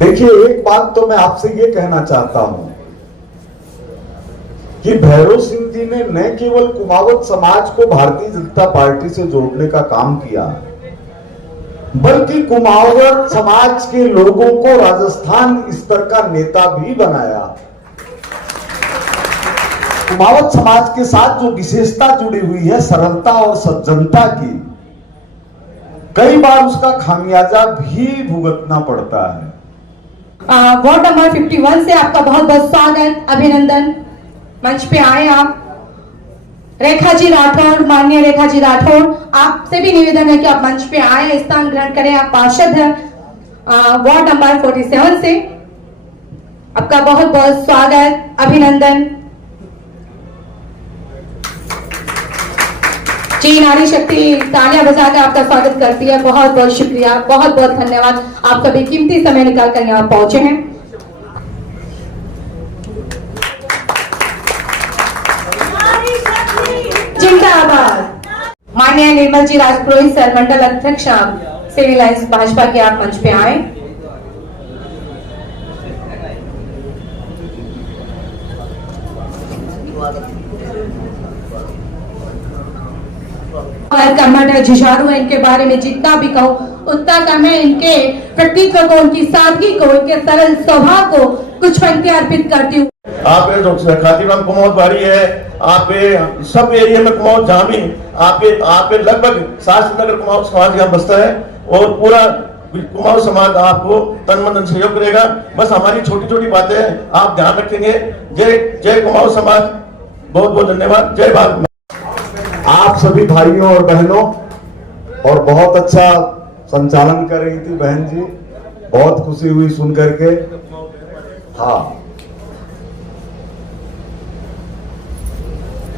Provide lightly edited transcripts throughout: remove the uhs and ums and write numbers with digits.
देखिए, एक बात तो मैं आपसे ये कहना चाहता हूं कि भैरव सिंह जी ने न केवल कुमावत समाज को भारतीय जनता पार्टी से जोड़ने का काम किया, बल्कि कुमावत समाज के लोगों को राजस्थान स्तर का नेता भी बनाया। कुमावत समाज के साथ जो विशेषता जुड़ी हुई है सरलता और सज्जनता की, कई बार उसका खामियाजा भी भुगतना पड़ता है। वार्ड नंबर 51 से आपका बहुत बहुत स्वागत, अभिनंदन। मंच पे आए आप। रेखा जी राठौर, माननीय रेखा जी राठौर, आपसे भी निवेदन है कि आप मंच पे आए, स्थान ग्रहण करें। आप पार्षद हैं वार्ड नंबर 47 से, आपका बहुत बहुत स्वागत, अभिनंदन। जी, नारी शक्ति तालियां बजाकर आपका स्वागत करती है। बहुत बहुत शुक्रिया, बहुत बहुत धन्यवाद। आप कभी कीमती समय निकाल कर यहाँ पहुंचे हैं। जिंदाबाद। माननीय निर्मल जी राजपुरोहित सर, मंडल अध्यक्ष सिविल लाइन्स भाजपा के, आप मंच पे आए। कर्मठ है, जुझारू है, इनके बारे में जितना भी कहो उतना कम है। इनके व्यक्तित्व को, उनकी सादगी को, इनके सरल स्वभाव को कुछ पंक्तियां अर्पित करती हूँ। आप खातीराम कुमावत बाड़ी है, आप सब एरिया में कुमावत जहाँ भी आप लगभग 60 नगर कुमावत समाज यहाँ बसता है और पूरा कुमावत समाज आपको तन मन सहयोग करेगा। बस हमारी छोटी छोटी बातें आप ध्यान रखेंगे। जय कुमावत समाज। बहुत बहुत धन्यवाद। जय भारत। आप सभी भाइयों और बहनों, और बहुत अच्छा संचालन कर रही थी बहन जी, बहुत खुशी हुई सुन करके। हाँ,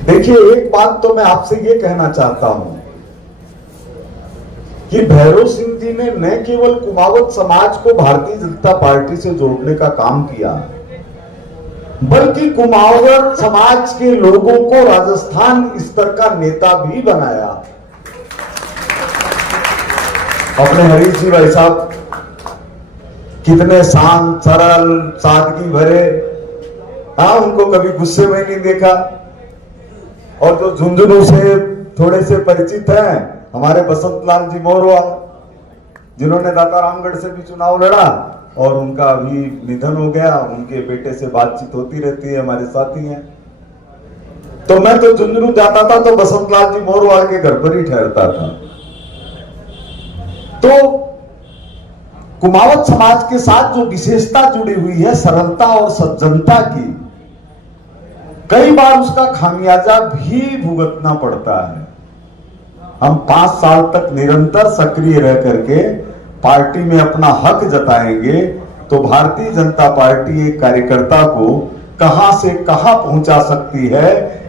देखिए, एक बात तो मैं आपसे ये कहना चाहता हूं कि भैरव सिंह जी ने न केवल कुमावत समाज को भारतीय जनता पार्टी से जोड़ने का काम किया, बल्कि कुमावत समाज के लोगों को राजस्थान स्तर का नेता भी बनाया। अपने हरीश जी भाई साहब कितने शांत, सरल, सादगी भरे, हाँ, उनको कभी गुस्से में नहीं देखा। और जो झुंझुनू से थोड़े से परिचित हैं, हमारे बसंत लाल जी मोरवा, जिन्होंने दाता रामगढ़ से भी चुनाव लड़ा और उनका अभी निधन हो गया। उनके बेटे से बातचीत होती रहती है, हमारे साथी हैं। तो मैं तो झुंझुनू जाता था तो बसंत लाल जी मोरवा के घर पर ही ठहरता था। तो कुमावत समाज के साथ जो विशेषता जुड़ी हुई है सरलता और सज्जनता की, कई बार उसका खामियाजा भी भुगतना पड़ता है। हम 5 साल तक निरंतर सक्रिय रह करके पार्टी में अपना हक जताएंगे तो भारतीय जनता पार्टी एक कार्यकर्ता को कहां से कहां पहुंचा सकती है,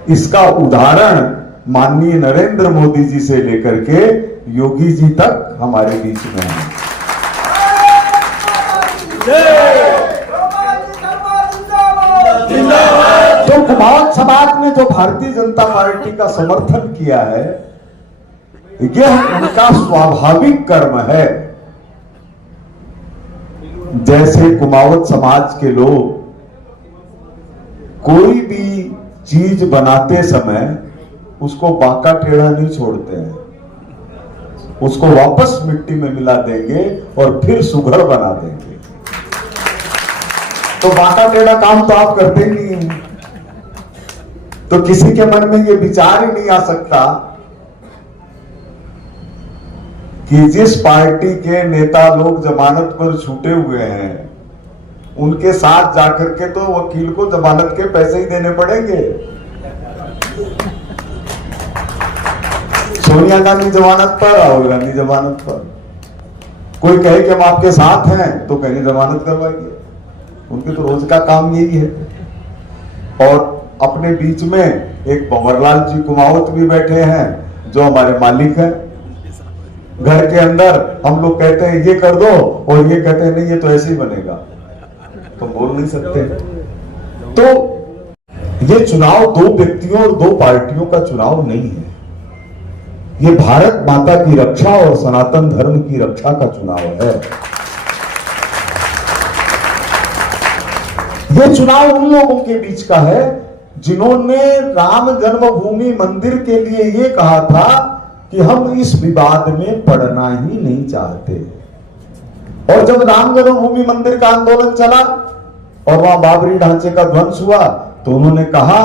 इसका उदाहरण माननीय नरेंद्र मोदी जी से लेकर के योगी जी तक हमारे बीच में है। तो कुमावत समाज ने जो भारतीय जनता पार्टी का समर्थन किया है, यह उनका स्वाभाविक कर्म है। जैसे कुमावत समाज के लोग कोई भी चीज बनाते समय उसको बांका टेढ़ा नहीं छोड़ते हैं, उसको वापस मिट्टी में मिला देंगे और फिर सुघड़ बना देंगे। तो बांका टेढ़ा काम तो आप करते ही नहीं हैं। तो किसी के मन में ये विचार ही नहीं आ सकता कि जिस पार्टी के नेता लोग जमानत पर छूटे हुए हैं, उनके साथ जाकर के तो वकील को जमानत के पैसे ही देने पड़ेंगे। सोनिया गांधी जमानत पर, राहुल गांधी जमानत पर। कोई कहे कि हम आपके साथ हैं तो कहीं जमानत करवाइए। उनके तो रोज का काम यही है। और अपने बीच में एक भंवरलाल जी कुमावत भी बैठे हैं जो हमारे मालिक हैं। घर के अंदर हम लोग कहते हैं ये कर दो और ये कहते हैं नहीं ये तो ऐसे ही बनेगा, तो बोल नहीं सकते। तो ये चुनाव 2 व्यक्तियों और 2 पार्टियों का चुनाव नहीं है, ये भारत माता की रक्षा और सनातन धर्म की रक्षा का चुनाव है। ये चुनाव उन लोगों के बीच का है जिन्होंने राम जन्मभूमि मंदिर के लिए ये कहा था कि हम इस विवाद में पड़ना ही नहीं चाहते। और जब राम जन्मभूमि मंदिर का आंदोलन चला और वहां बाबरी ढांचे का ध्वंस हुआ तो उन्होंने कहा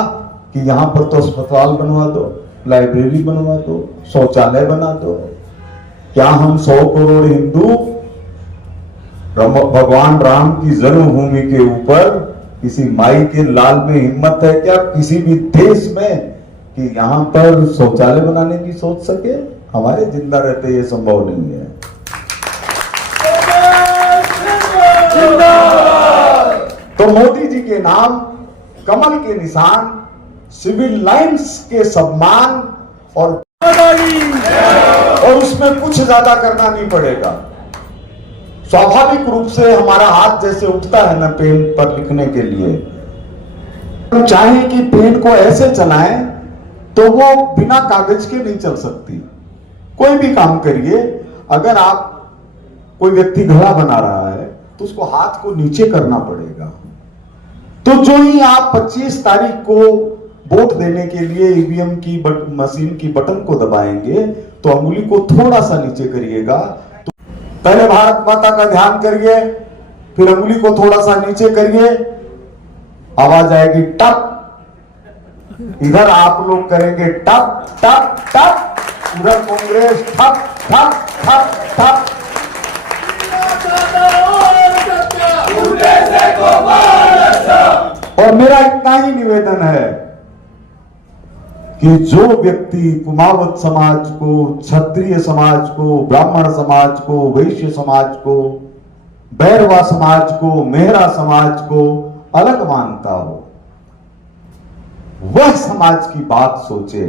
कि यहां पर तो अस्पताल बनवा दो, लाइब्रेरी बनवा दो, शौचालय बना दो। क्या हम 100 करोड़ हिंदू भगवान राम की जन्मभूमि के ऊपर किसी माई के लाल में हिम्मत है क्या किसी भी देश में कि यहां पर शौचालय बनाने की सोच सके? हमारे जिंदा रहते ये संभव नहीं है। तो मोदी जी के नाम, कमल के निशान, सिविल लाइंस के सम्मान और उसमें कुछ ज्यादा करना नहीं पड़ेगा। स्वाभाविक रूप से हमारा हाथ जैसे उठता है ना पेन पर लिखने के लिए, हम चाहें कि पेन को ऐसे चलाएं तो वो बिना कागज के नहीं चल सकती। कोई भी काम करिए, अगर आप कोई व्यक्ति घड़ा बना रहा है तो उसको हाथ को नीचे करना पड़ेगा। तो जो ही आप 25 तारीख को वोट देने के लिए ईवीएम की मशीन की बटन को दबाएंगे तो अंगुली को थोड़ा सा नीचे करिएगा। तो पहले भारत माता का ध्यान करिए, फिर अंगुली को थोड़ा सा नीचे करिए, आवाज आएगी टप। इधर आप लोग करेंगे टप टप टप, उधर कांग्रेस ठप ठप ठप ठप। और मेरा इतना ही निवेदन है कि जो व्यक्ति कुमावत समाज को, क्षत्रिय समाज को, ब्राह्मण समाज को, वैश्य समाज को, बैरवा समाज को, मेहरा समाज को अलग मानता हो, वह समाज की बात सोचे।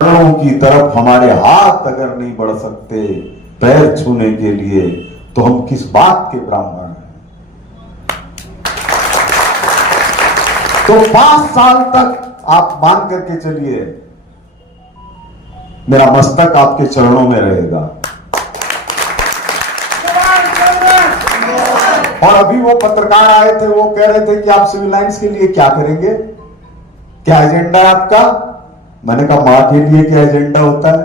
वर्णों की तरफ हमारे हाथ अगर नहीं बढ़ सकते पैर छूने के लिए तो हम किस बात के ब्राह्मण हैं? तो 5 साल तक आप मान करके चलिए, मेरा मस्तक आपके चरणों में रहेगा। और अभी वो पत्रकार आए थे, वो कह रहे थे कि आप सिविल लाइंस के लिए क्या करेंगे, क्या एजेंडा है आपका? मैंने कहा मां के लिए क्या एजेंडा होता है?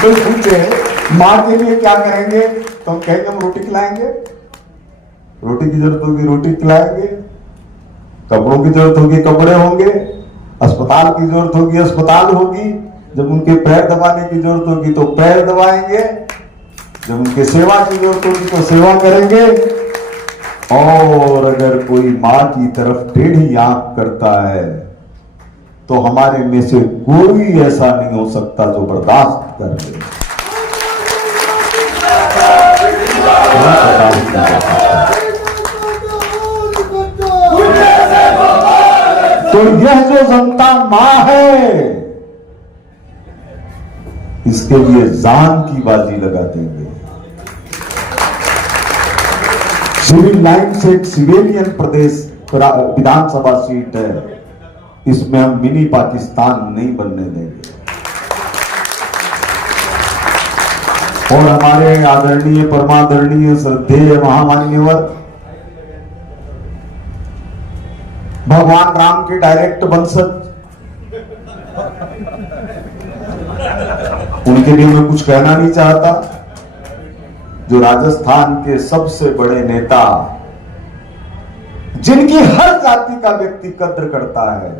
तो पूछे मां के लिए क्या करेंगे तो हम कहेंगे हम रोटी खिलाएंगे, रोटी की जरूरत होगी रोटी खिलाएंगे, कपड़ों की जरूरत होगी कपड़े होंगे, अस्पताल की जरूरत होगी अस्पताल होगी, जब उनके पैर दबाने की जरूरत होगी तो पैर दबाएंगे, जब उनके सेवा की जरूरत होगी तो सेवा करेंगे। और अगर कोई मां की तरफ टेढ़ी आंख करता है तो हमारे में से कोई ऐसा नहीं हो सकता जो बर्दाश्त कर ले। तो यह जो जनता मां है, इसके लिए जान की बाजी लगा देंगे। सिविल लाइन से एक सिविलियन प्रदेश विधानसभा सीट है, इसमें हम मिनी पाकिस्तान नहीं बनने देंगे। और हमारे आदरणीय परमादरणीय श्रद्धेय महामान्यवर भगवान राम के डायरेक्ट वंशज, उनके लिए मैं कुछ कहना नहीं चाहता। जो राजस्थान के सबसे बड़े नेता, जिनकी हर जाति का व्यक्ति कद्र करता है,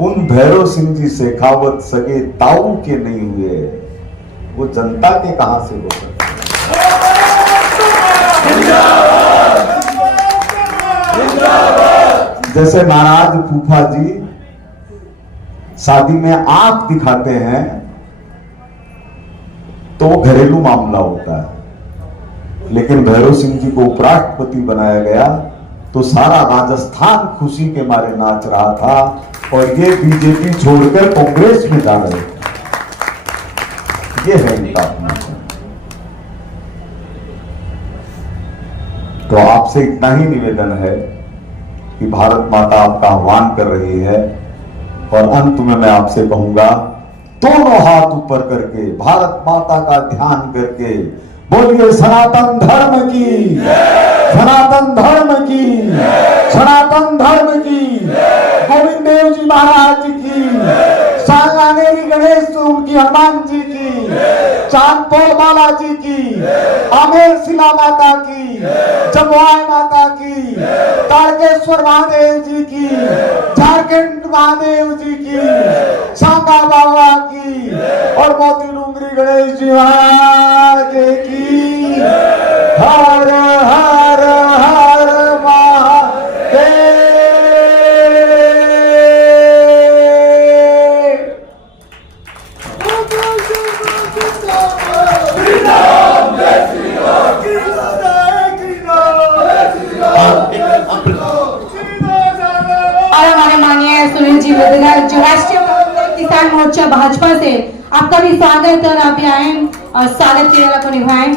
उन भैरव सिंह जी शेखावत सगे ताऊ के नहीं हुए, वो जनता के कहां से हो सकते? जैसे नाराज फूफा जी शादी में आंख दिखाते हैं तो वो घरेलू मामला होता है, लेकिन भैरव सिंह जी को उपराष्ट्रपति बनाया गया तो सारा राजस्थान खुशी के मारे नाच रहा था और ये बीजेपी छोड़कर कांग्रेस में जा रहे थे। ये है इनका अपना। तो आपसे इतना ही निवेदन है कि भारत माता आपका आह्वान कर रही है और अंत में मैं आपसे कहूंगा, दोनों हाथ ऊपर करके भारत माता का ध्यान करके बोलिए सनातन धर्म की। सनातन धर्म की, सनातन धर्म की, गोविंद देव जी महाराज की, सांगानेरी गणेश की, हनुमान जी की, चांदपोल बालाजी की, आमेर शिला माता की, जमुआई माता की, तारकेश्वर महादेव जी की, झारखंड महादेव जी की, सांगा बाबा की और मोती डूंगरी गणेश जी महाराज की। हर हर हर महादेव। और हमारे माननीय सुनील जी मृदंगा जो राष्ट्रीय किसान मोर्चा भाजपा से आपका भी स्वागत है और आप भी आए और स्वागत की को निभाएं।